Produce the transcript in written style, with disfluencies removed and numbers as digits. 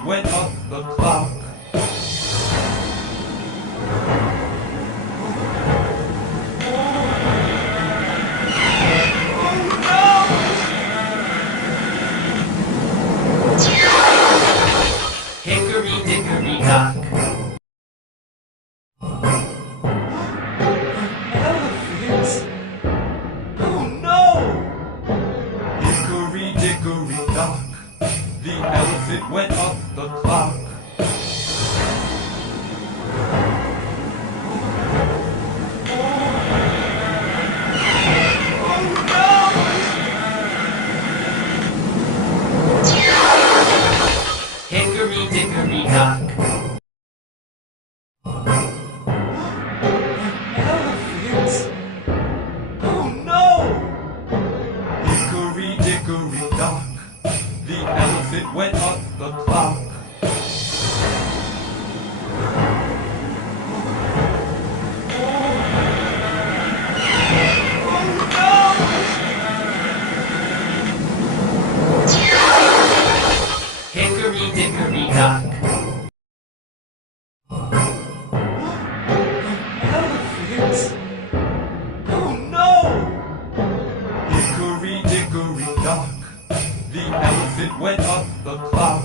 elephant went up the clock. Hickory, dickory, dock. Elephants? Oh no! Hickory dickory dock, the elephant went up the clock. Hickory, dickory, dock. Elephants? Oh no! Hickory dickory dock, the elephant went up the clock. Hickory, dickory, dock. Elephants? Oh no! Hickory dickory dock, the elephant went up the clock.